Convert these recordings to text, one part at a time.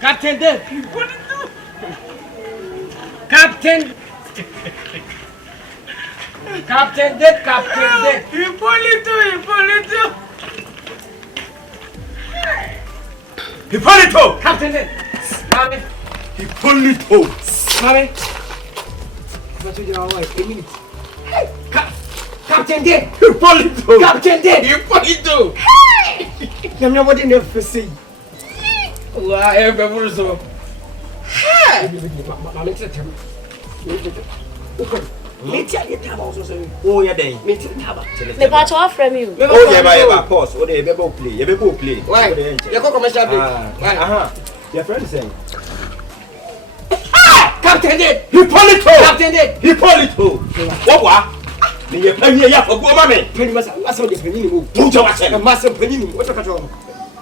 Captain Dave. Captain. Captain Dave. Captain Dave. Hipólito. Captain Dave. Mami. Hipólito. Mami. What you doing? Wait, a minute. Hey, Captain Dave. Hipólito. Captain Dave. Hipólito. Hey. I'm not what in the say. Wow, everybody so. Hey. Mami, tell me. Me tell you taba also say. Oh yeah then. Me tell taba. Me pa to from you. Oh yeah, pause. What dey be play. You be play. Why? You go commercial break. Why? Your friend saying. Captain Dave. Hipólito. Captain Dave. Hipólito. What? Ni ye penye ya for go mama. Penny masa de penny mo. Mucho wa say. Masa penny mo. What ka to?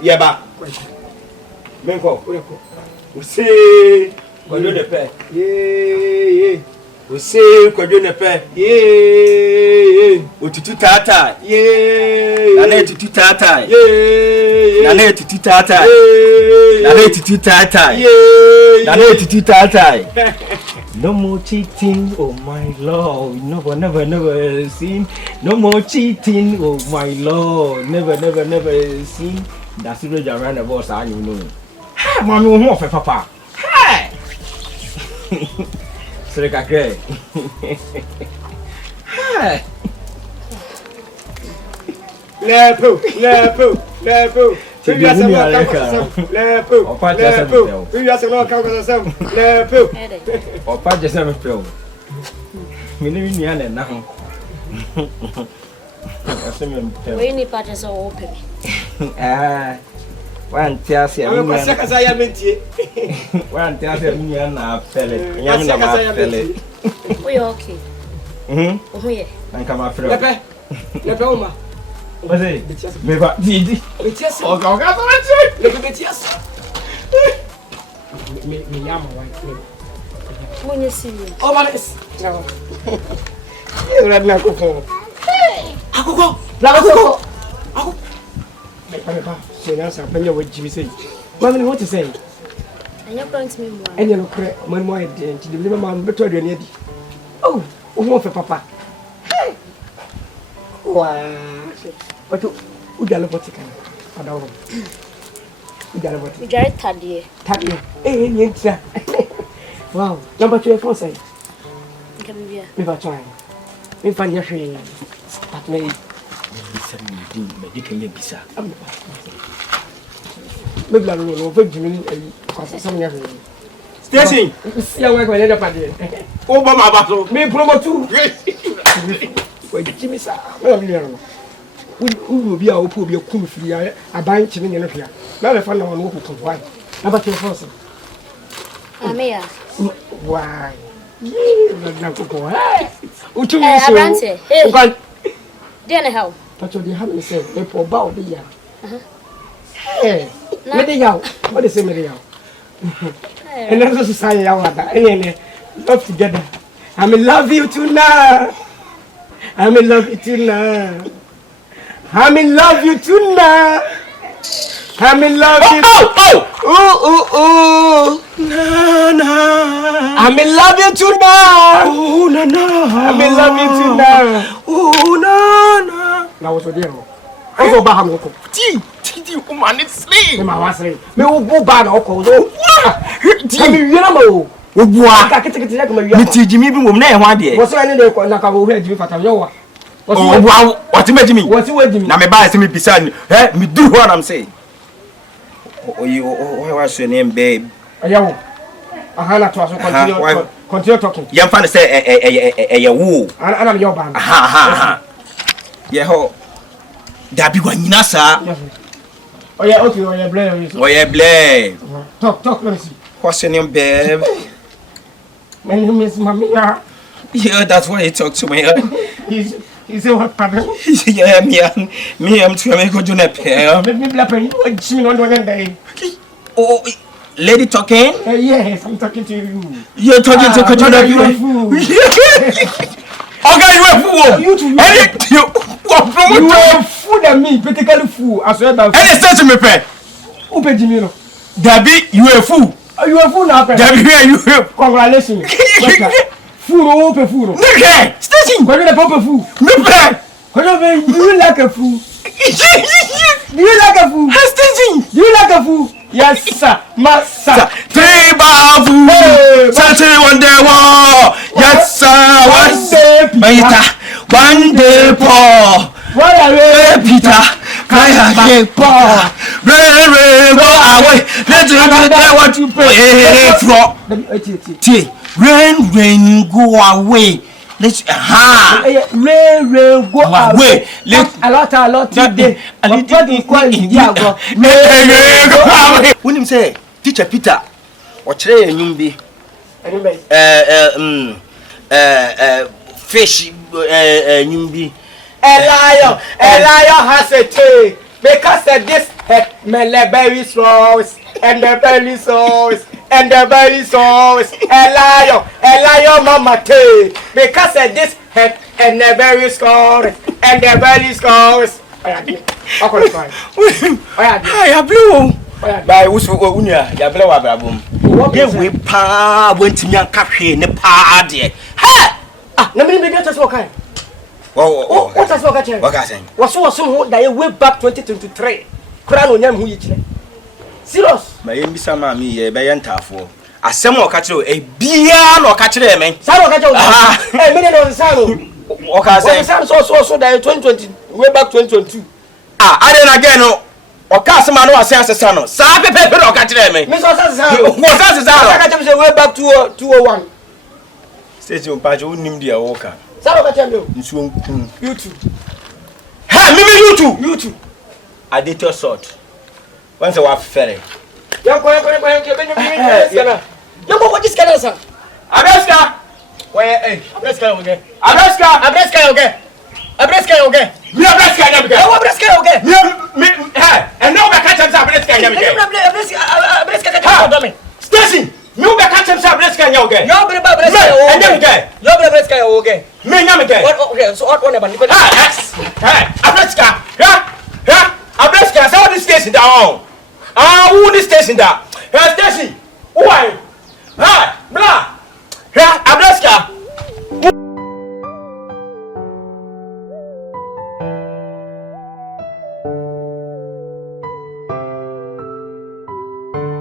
Yeah ba. Menko. We say Kwadwo ne pe. Yeah. We say Kwadwo ne pe. Yeah. Otutu tata. Yeah. Na na tutu tata. Yeah. Na na tutu tata. Yeah. Na na tutu tata. Yeah. Na na tutu tata. No more cheating, oh my Lord. Never seen. No more cheating, oh my Lord. Never seen. That's the around the boss, I know. Hey, man, no more for papa. Hey! So, like, okay. Hey! Lepo. Opa just never feel. Minimum yan and now. We need patches all open. One tells you, I'm going to say I meant you. one tells you, I'm not felling. I'm not felling. We okay. Oh, yeah. And come up, Lepe. Lepoma. What's it? Maybe Didi. It's yes. Oh, God, Look at it, yes. Me yam white. When you see me. Oh, my is. No. You let me go. Hey, Akuko. Akuko. So now, I'm going to Jimmy say. Mommy, what to say? And you're going to me more. And you're correct. My more than to deliver my better than you. Oh, for papa. Hey. Wow. But who got a botica? I don't know. Who got a botica? You got Taddy. Taddy. Eh, wow. Number 2 for say. Come here. Me va try. Me find your free. But me. Medical bisa. Me bla no no for Jimmy cause some your free. Station. Yeah, we go let up there. Oh, mama baso. Me promo too. Wait, Jimmy sir. Me who will be our poor be a cool free. I buy Jimmy in here. Now I found one who could why. Number 2 for say. Amea. Why? Yeah, go. Hey. Utu Hey, Abrante. Hey. Then how? But you haven't said they pour bow the year. Hey, let the yow. What is the matter? And that's a sign of that. And love together. I'm in love you tonight. I'm in love you tonight. I'm in love you tonight. I'm in love you. Oh. Na. I'm in love you tonight. Oh, na. I'm in love you tonight. Oh, na. Now what's the deal? Also, Bahamoko. Ti, woman, it's sleep. Me was saying, me will go back. Oko. Ti, you know. Obua. I can't take it. Me ti Jimmy bi wo na e ho ade. What's any day? Na ka wo head you fata yo. Obua, what me Jimmy? What's you Jimmy? Na me ba se me bisa ni. Me do what I'm saying. Oh, what's your name, babe? Ayawo. Ahana to aso continue talking. Yam fan say wo. Ana me yo ba. Aha. Ye ho. Da bi gwa nyina sa. Oh yeah, okay, oh yeah, blame. Oh yeah, blame. Talk, let me see. What's your name, babe? My name is Mamia. Yeah, that's why he talks to me. He's a what, pardon? Yeah, me, I'm trying to go to the pair. Let me blap you. What's me on one day? Oh, lady talking? Yes, I'm talking to you. You're talking to Katrina. You a fool. Okay, you a fool. You too. You are fool than me, particularly fool. I swear by. Any station me pay. Who paid me? Dabi, you a fool. You a fool now, Dabi, you a congratulations. Fool, open fool. Okay, station. What did I pop a fool? Me pay. You like a fool. Do you like a fool? Station. Do you like a fool? Yes, sir. Master. Tribavu. Saturday one day war. Yes, sir. One day, Paul. What are you, Peter? Kaya Paul. Rain, go away. Let's go. What you pay for? Rain, go away. Let's rain go away. Let's a lot today. When him say teacher Peter or tray nyumbi fish nyumbi a lion has a tail because this head melberry sauce and the belly sauce and the belly sauce a lion mama tail because this head and the berry sauce and the belly sauce. I blue. By who's unya, ya blow a babum. Give we pa went to me and cafe in the party. Ha! Ah, let me begin to smoke. Oh, what has what what I saying? Was so that way back 2023. Crown on them who each serious. My name is Sammy, by Antafo. A summer catcher, a beer or catcher, man. Salo catcher, a minute on Salo. What I say, so that 2020, way back 2022. Ah, I didn't again. Or Casamano, a sense of son. Sabe paper or catcher, man. Miss Salo. What does it way back to 201. Station Pajo, Nimdia Walker. Salo catcher, you too. Hey, maybe you too. I did your sort. Once a wife ferry. You're going to what is Canada? Abeska! Where Abeska again? Abeska again. Abeska again. We are Abeska again. Oh, Abeska again. And now I catch up Abeska again. Abeska Stacy, you catch up Abeska again. You're Abeska again. Me, I'm again. Okay, so what one about Abeska? Yeah, Abeska, so this station down. Who this station down? Stacy, why? Blah. Abeska.